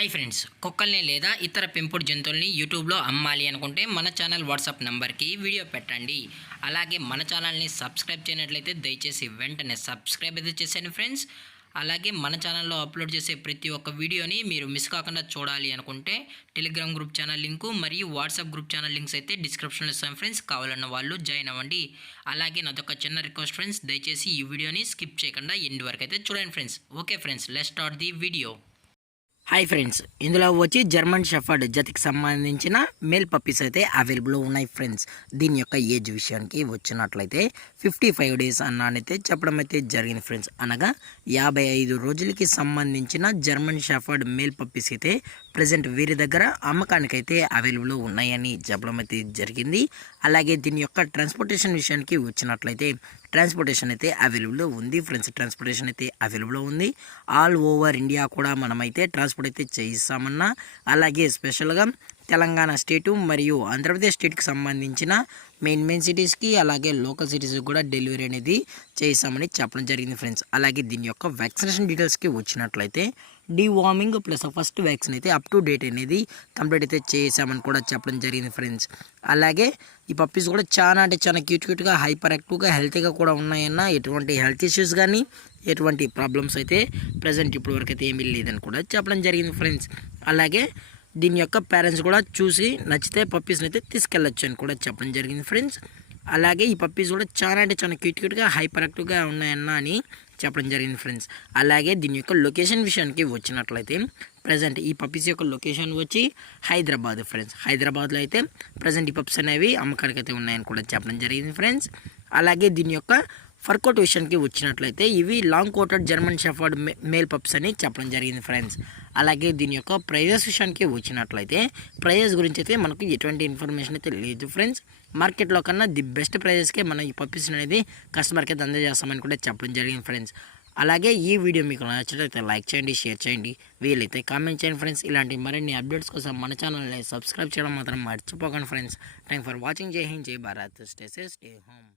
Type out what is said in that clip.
Hi friends, కుక్కల్ని లేదా ఇతర పెంపుడు జంతువుల్ని యూట్యూబ్లో అమ్మాలి అనుకుంటే మన ఛానల్ వాట్సాప్ నెంబర్కి వీడియో పెట్టండి. అలాగే మన ఛానల్ని సబ్స్క్రైబ్ చేయనట్లయితే దయచేసి వెంటనే సబ్స్క్రైబ్ అయితే చేసేయండి ఫ్రెండ్స్. అలాగే మన ఛానల్లో అప్లోడ్ చేసే ప్రతి ఒక్క వీడియోని మీరు మిస్ కాకుండా చూడాలి అనుకుంటే టెలిగ్రామ్ గ్రూప్ ఛానల్ లింకు మరియు వాట్సాప్ గ్రూప్ ఛానల్ లింక్స్ అయితే డిస్క్రిప్షన్లో ఇస్తాం ఫ్రెండ్స్. కావాలన్న వాళ్ళు జాయిన్ అవ్వండి. అలాగే నాదొక చిన్న రిక్వెస్ట్ ఫ్రెండ్స్, దయచేసి ఈ వీడియోని స్కిప్ చేయకుండా ఎండ్ వరకు అయితే చూడండి friends. Okay friends, let's start the video. Hi friends, ఇందులో వచ్చి జర్మన్ షెఫర్డ్ జతికి సంబంధించిన మేల్ పప్పీస్ అయితే అవైలబుల్ ఉన్నాయి ఫ్రెండ్స్. దీని యొక్క ఏజ్ విషయానికి వచ్చినట్లయితే 55 డేస్ అన్నానైతే చెప్పడం అయితే జరిగింది ఫ్రెండ్స్. అనగా 55 రోజులకి సంబంధించిన జర్మన్ షెఫర్డ్ మేల్ పప్పీస్ అయితే ప్రజెంట్ వీరి దగ్గర అమ్మకానికైతే అవైలబుల్ ఉన్నాయని చెప్పడం అయితే జరిగింది. అలాగే దీని యొక్క ట్రాన్స్పోర్టేషన్ విషయానికి వచ్చినట్లయితే ట్రాన్స్పోర్టేషన్ అయితే అవైలబుల్ ఉంది ఫ్రెండ్స్. ట్రాన్స్పోర్టేషన్ అయితే అవైలబుల్ ఉంది. ఆల్ ఓవర్ ఇండియా కూడా మనమైతే ట్రాన్స్పోర్ట్ అయితే చేయిస్తామన్నా, అలాగే స్పెషల్గా తెలంగాణ స్టేటు మరియు ఆంధ్రప్రదేశ్ స్టేట్కి సంబంధించిన మెయిన్ సిటీస్కి అలాగే లోకల్ సిటీస్కి కూడా డెలివరీ అనేది చేస్తామని చెప్పడం జరిగింది ఫ్రెండ్స్. అలాగే దీని యొక్క వ్యాక్సినేషన్ డీటెయిల్స్కి వచ్చినట్లయితే డీవార్మింగ్ ప్లస్ ఫస్ట్ వ్యాక్సిన్ అయితే అప్ టు డేట్ అనేది కంప్లీట్ అయితే చేసామని కూడా చెప్పడం జరిగింది ఫ్రెండ్స్. అలాగే ఈ పప్పీస్ కూడా చాలా అంటే చాలా క్యూట్గా హైపర్ యాక్టివ్గా హెల్తీగా కూడా ఉన్నాయన్న, ఎటువంటి హెల్త్ ఇష్యూస్ కానీ ఎటువంటి ప్రాబ్లమ్స్ అయితే ప్రజెంట్ ఇప్పుడు వరకు అయితే ఏమీ లేదని కూడా చెప్పడం జరిగింది ఫ్రెండ్స్. అలాగే దీని యొక్క పేరెంట్స్ కూడా చూసి నచ్చితే పప్పీస్ని అయితే తీసుకెళ్ళచ్చు అని కూడా చెప్పడం జరిగింది ఫ్రెండ్స్. అలాగే ఈ పప్పీస్ కూడా చాలా అంటే చాలా క్యూట్గా హైపర్ యాక్టివ్గా ఉన్నాయన్న అని చెప్పడం జరిగింది ఫ్రెండ్స్. అలాగే దీని యొక్క లొకేషన్ విషయానికి వచ్చినట్లయితే ప్రజెంట్ ఈ పప్పీస్ యొక్క లొకేషన్ వచ్చి హైదరాబాద్ ఫ్రెండ్స్. హైదరాబాద్లో అయితే ప్రజెంట్ ఈ పప్పీస్ అనేవి అమ్మకానికి అయితే ఉన్నాయని కూడా చెప్పడం జరిగింది ఫ్రెండ్స్. అలాగే దీని యొక్క ఫర్కోట్ విషయానికి వచ్చినట్లయితే ఇవి long coated German shepherd male pups అని చెప్పడం జరిగింది ఫ్రెండ్స్. అలాగే దీని యొక్క ప్రైజెస్ విషయానికి వచ్చినట్లయితే ప్రైజెస్ గురించి అయితే మనకు ఎటువంటి ఇన్ఫర్మేషన్ అయితే లేదు ఫ్రెండ్స్. మార్కెట్లో కన్నా ది బెస్ట్ ప్రైజెస్కే మనం ఈ పప్పీస్ అనేది కస్టమర్కి అయితే అందజేస్తామని కూడా చెప్పడం జరిగింది ఫ్రెండ్స్. అలాగే ఈ వీడియో మీకు నచ్చినట్లయితే లైక్ చేయండి, షేర్ చేయండి, వీలైతే కామెంట్ చేయండి ఫ్రెండ్స్. ఇలాంటి మరిన్ని అప్డేట్స్ కోసం మన ఛానల్ని సబ్స్క్రైబ్ చేయడం మాత్రం మర్చిపోకండి ఫ్రెండ్స్. Thank for watching. జై హింద్, జై Bharat, stay safe, stay home.